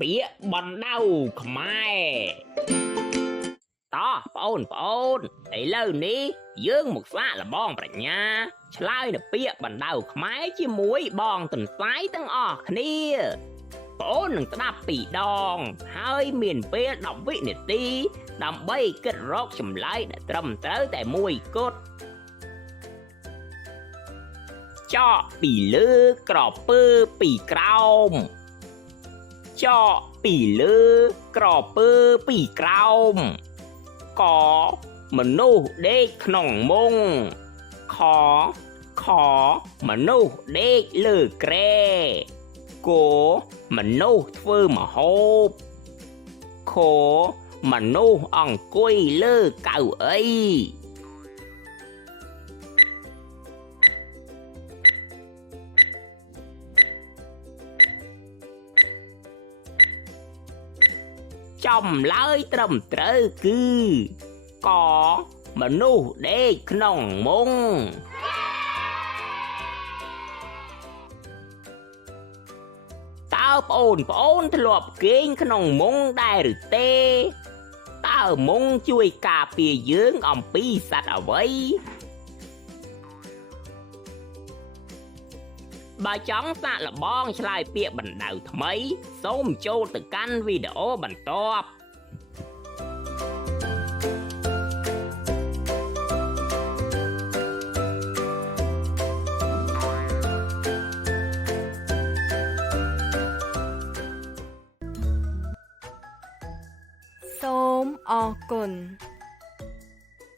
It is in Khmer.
ពាក្យបណ្ដៅខ្មែរតោះបងឥឡូវនេះយើងមកសាកល្បងប្រាជ្ញាឆ្លើយនៅពាក្យបណ្ដៅខ្មែរជាមួយបងទន្សាយទាំងអស់គ្នាបងនឹងស្ដាប់2ដងហើយមានពេល10វិនាទីដើម្បីគិតរកចម្លើយដែលត្រឹមត្រូវតែមួយគត់ចកពីលើក្រពើពីក្រោមចកពីលើក្រពើពីក្រោមកមនុស្សដេកក្នុងមុងខមនុស្សដេកលើគ្រែគមនុស្សធ្វើម្ហូបខមនុស្សអង្គុយលើកៅអីចម្លើយត្រឹមត្រូវគឺកមនុស្សដេកក្នុងមុងតើបងធ្លាប់គេងក្នុងមុងដែរឬទេតើមុងជួយការពារយើងអំពីសត្វអ្វីបើចង់សាកល្បងឆ្លើយពាក្យបណ្ដៅថ្មីសូមចូលទៅកាន់វីដេអូបន្ទាប់សូមអរគុណ